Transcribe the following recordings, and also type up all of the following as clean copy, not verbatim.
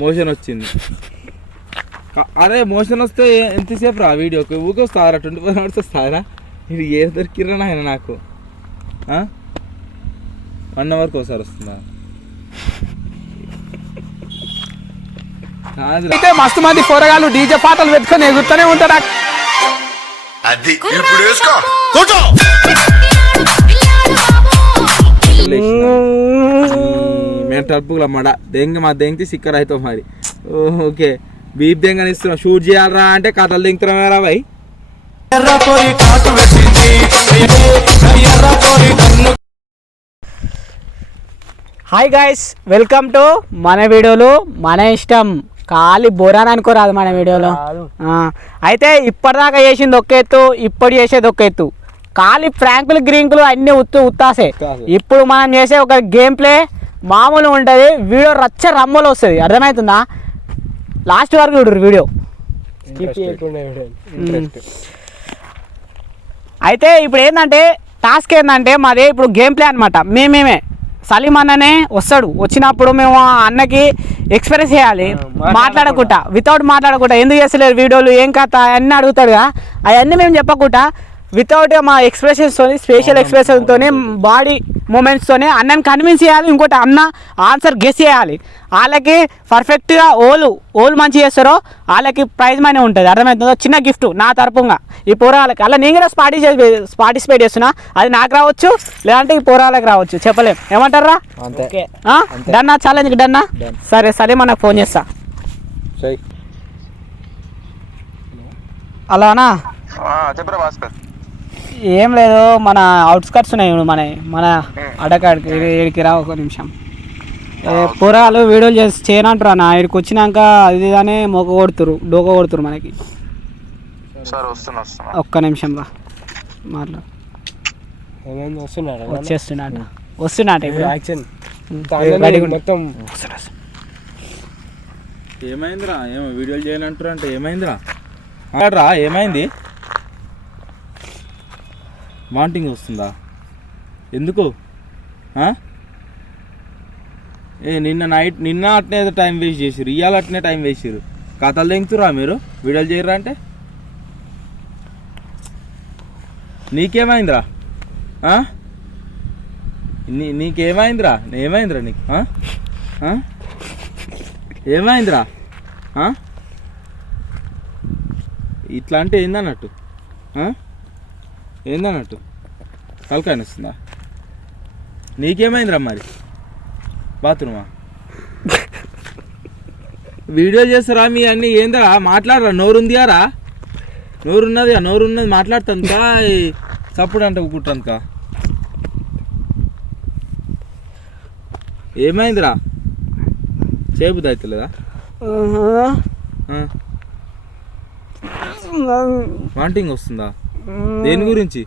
Motion వచ్చింది. అరే motion వస్తే ఎంతసేపు రా వీడియోకి ఊకే వస్తారా 24 hours వస్తారా? ఇది ఏ దొరికిరా ఆయన నాకు 1 hourకి ఒకసారి వస్తుందా? అయితే మస్తు మంది పోరగాళ్ళు డీజే పాటలు పెట్టుకొని ఎగురుతూనే ఉంటారు. మేము టర్పుల మడ దెంగ మా దెంగి సిక్కర్ అవుతాం మరి. ఓకే బీప్ దెంగని ఇస్తున్నాం, షూట్ చేయాలరా అంటే కథలు దింగుతున్నారా భయ్. హాయ్ గాయ్స్, వెల్కమ్ టు మన వీడియోలు మన ఇష్టం. ఖాళీ బోరాని అనుకోరాదు మన వీడియోలో. అయితే ఇప్పటిదాకా చేసింది ఒక్క ఎత్తు, ఇప్పుడు చేసేది ఒక్క ఎత్తు. ఖాళీ ఫ్రాంకులు గ్రీంకులు అన్నీ ఉత్తాసే. ఇప్పుడు మనం చేసే ఒక గేమ్ ప్లే మామూలు ఉంటుంది. వీడియో రచ్చ రమ్మలు వస్తుంది, అర్థమవుతుందా? లాస్ట్ వరకు చూడరు వీడియో. అయితే ఇప్పుడు ఏంటంటే టాస్క్ ఏంటంటే మాది ఇప్పుడు గేమ్ ప్లే అనమాట. మేమే సలీం అన్ననే వస్తాడు, వచ్చినప్పుడు మేము అన్నకి ఎక్స్ప్రెస్ చేయాలి మాట్లాడకుండా, వితౌట్ మాట్లాడకుండా. ఎందుకు చేస్తలేరు వీడియోలు ఏం కథ అన్నీ అడుగుతాడుగా, అవన్నీ మేము చెప్పకుండా వితౌట్ మా ఎక్స్ప్రెషన్స్తో, స్పెషల్ ఎక్స్ప్రెషన్తో, బాడీ మూమెంట్స్తోనే అన్నని కన్విన్స్ చేయాలి. ఇంకోటి అన్న ఆన్సర్ గెస్ చేయాలి. వాళ్ళకి పర్ఫెక్ట్గా ఓలు మంచిగా చేస్తారో వాళ్ళకి ప్రైజ్ మనీ ఉంటుంది, అర్థమవుతుందో? చిన్న గిఫ్ట్ నా తరపుగా ఈ పోరాళ్ళకి. అలా నేను కూడా పార్టిసిపేట్ చేస్తున్నా. అది నాకు రావచ్చు, లేదంటే ఈ పోరాళ్ళకి రావచ్చు, చెప్పలేం. ఏమంటారా? డన్నా ఛాలెంజ్ డన్నా? సరే సరే, మనకు ఫోన్ చేస్తా. అలానా? చెప్పరా భాస్కర్. ఏం లేదు, మన అవుట్స్కట్స్ ఉన్నాయి మన అడకాడికి ఇక్కడికి రా ఒక నిమిషం. పొరాలు వీడియోలు చేయనంటారు అన్న. ఇక్కడికి వచ్చినాక అది దానే మొక్క కొడుతురు, డోక కొడుతురు మనకి. ఒక్క నిమిషం రా మాట్లాడు. వస్తున్నట ఏమైందిరా? ఏమో వీడియోలు చేయాలంటారు అంటే ఏమైందిరా? రా ఏమైంది? వాంటింగ్ వస్తుందా? ఎందుకు? నిన్న అట్నే టైం వేస్ట్ చేసిరు, ఇవాళ అట్నే టైం వేసిరు. కథలు తెంగుతురా మీరు, వీడియోలు చేయరా అంటే? నీకేమైందిరా? నీకేమైందిరా? ఏమైందిరా నీకు? ఏమైందిరా? ఇట్లా అంటే ఏందన్నట్టు? ఏందన్నట్టు? తలకాయ వస్తుందా? నీకేమైందిరా మరి? బాత్రూమా? వీడియో చేస్తారా మీ అన్నీ? ఏందిరా మాట్లాడరా? నోరుందియారా? నోరున్నది మాట్లాడుతుందికా, చప్పుడు అంటే కుట్టందుకా? ఏమైందిరా? చేయబుద్ది అవుతలేదా? వాంటింగ్ వస్తుందా? దేని గురించి?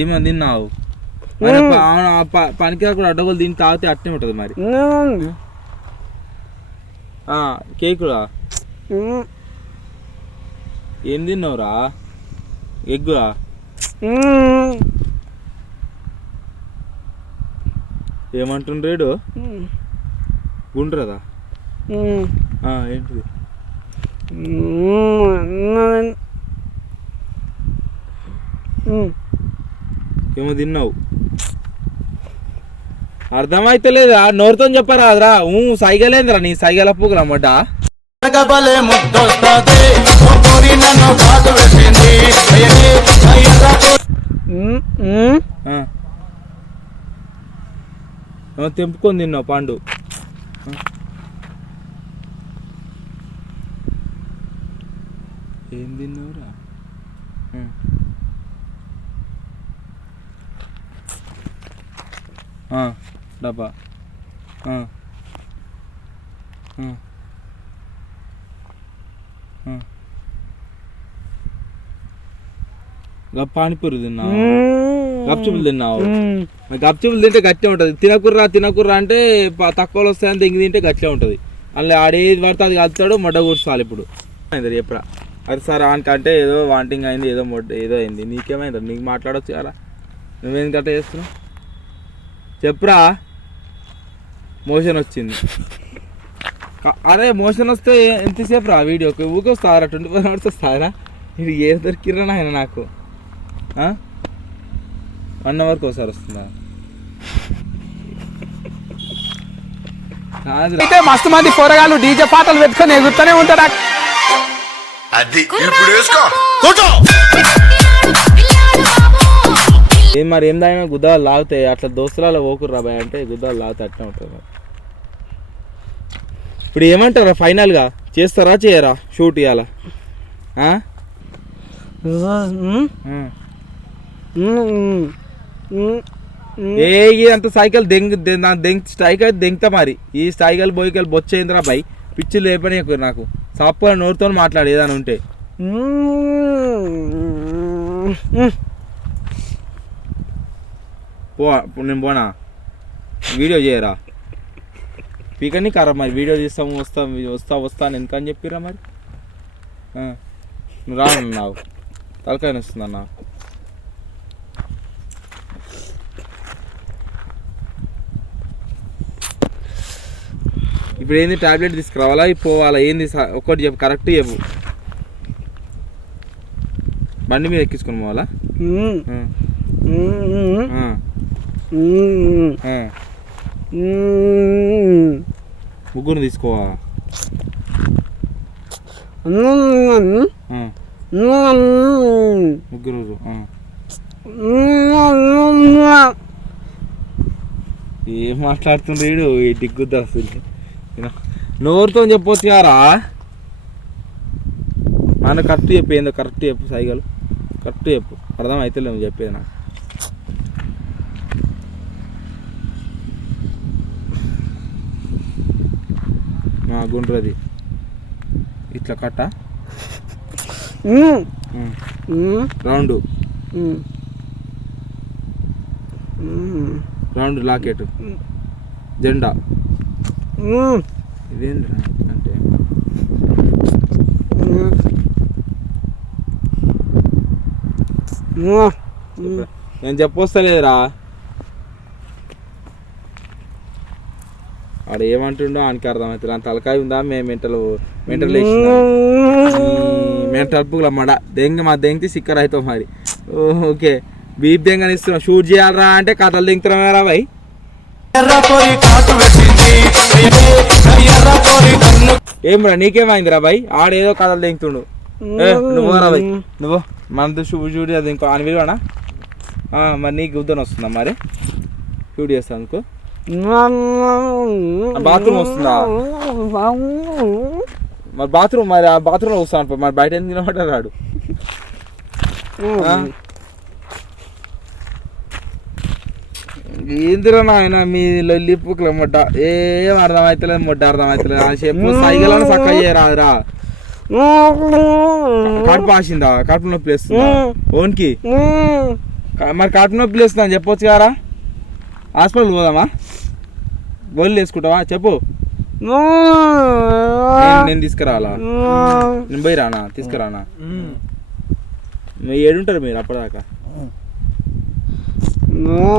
ఏమో తిన్నావు? పనికి కూడా అడ్డగోలు దీన్ని తాగితే అట్నే ఉంటుంది మరి. కేకురా? ఏం తిన్నావురా? ఎగ్గురా? ఏమంటుండ్రేడు? గుండ్రదా? ఏంటిది? ఏమో తిన్నావు? అర్థమైతలేదా? నోరుతో చెప్పరాదురా. సైగలేంద్రా నీ సైగల పూగులమ్మట. తెంపుకొని తిన్నావు పండు. ఏం తిన్నావురా? డబ్బా పానీపూరి తిన్నావు? గప్చుపులు తిన్నావు? గప్చుపులు తింటే గట్టే ఉంటుంది. తినకుర్రా అంటే తక్కువలో వస్తాయని తెంగి తింటే గట్టే ఉంటుంది. అందులో ఆడేది పడితే అది కలుతాడు, మొడ్డ కూర్చాలి. ఇప్పుడు చెప్పరా? అది సార్ ఆనకంటే ఏదో వాంటింగ్ అయింది, ఏదో అయింది. నీకేమైంది? నీకు మాట్లాడవచ్చు కదా, నువ్వేం గట్ట చేస్తున్నావు? చెప్పురా. మోషన్ వచ్చింది. అరే మోషన్ వస్తే ఎంతసేపు రా వీడియోకి ఊకే వస్తారా 24 hours వస్తారా? ఇది ఏం దొరికిరా ఆయన నాకు 1 hourకి ఒకసారి వస్తుందా? అయితే మస్తు మంది పోరగాళ్ళు డీజే పాటలు పెట్టుకొని ఎగురుతూనే ఉంటారు. ఏం మరి ఏం దాయినా గుద్దాలు లాగుతాయి అట్లా దోస్తులలో ఓకురు రాబాయ్ అంటే గుద్దాలు లాగుతాయి అట్లా ఉంటుంది. ఇప్పుడు ఏమంటారా ఫైనల్గా చేస్తారా చేయరా షూట్ ఇవ్వాలా? అంత సైకిల్ స్ట్రైక్ అయితే దెంగతా మరి ఈ సైకిల్ బోయికల్ బొచ్చేంద్రా బై పిచ్చి లేపని నాకు సాప్పు నోరుతో మాట్లాడు ఏదైనా ఉంటే. నేను పోనా వీడియో చేయరా పీకని కారా మరి వీడియో తీస్తాము వస్తాను ఎందుకని చెప్పిరా మరి నువ్వు రానున్నావు తలకాయ వస్తుందన్నా. ఇప్పుడు ఏంది టాబ్లెట్ తీసుకురావాలా పోవాలా ఏంది ఒక్కటి చెప్పు కరెక్ట్ చెప్పు. బండి మీద ఎక్కించుకుని పోవాలా? ముగ్గురు తీసుకోవా? ముగ్గురు ఏం మాట్లాడుతుండ్రు వీడు ఈ దిగ్గుద్దా అసలు నోరుతో చెప్పొచ్చు కారా మన కరెక్ట్ చెప్పు ఏందో కరెక్ట్ చెప్పు సైకిల్ కరెక్ట్ చెప్పు అర్థం అయితే నువ్వు చెప్పేది నాకు. గుండ్రది ఇట్లా కట్ట రౌండ్ రౌండ్ లాకెట్ జెండా ఇదేంద్రా అంటే నేను చెప్పొస్తలేదురా ఆడ ఏమంటుండో ఆయనకి అర్థమవుతుంది. అంత తలకాయ ఉందా మేము మెంటల్ టల్పుల మడ దెంగ మా దెంగితే సిక్కర్ అవుతావు మరి. ఓకే బీప్ దెంగని ఇస్తున్నాం షూట్ చేయాలరా అంటే కథలు దింగుతున్నారా భయ్. ఏమ్రా నీకేమైందిరా భయ్ ఆడేదో కథలు దింగుతుండు నువ్వు రా భయ్ నువ్వు మనతో షూట్ అది ఇంకో అని విలువనా మరి నీకు ఉద్దన వస్తుందా మరి షూట్ చేస్తాను అనుకో. బాత్రూమ్ వస్తుందా మరి బాత్రూమ్ మరి ఆ బాత్రూంలో వస్తాను మరి బయట ఎందుకు తినబడ్డా రాడు. ఏందిరా నాయన మీ లొల్లిపుకుల మొట్ట ఏం అర్థమవుతలేదు మొట్ట అర్థమవుతలేదు ఆ చెప్పు సైకిల్ చక్క చేయరాదురా. కడుపు ఆసిందా కడుపు నొప్పి వేస్తుందా ఓన్కి మరి కడుపు నొప్పి వేస్తుందా చెప్పొచ్చు కారా హాస్పిటల్ పోదామా గోళీలు వేసుకుంటావా చెప్పు నేను తీసుకురావాలా నేను పోయి రానా తీసుకురానా ఏడుంటారు మీరు అప్పటిదాకా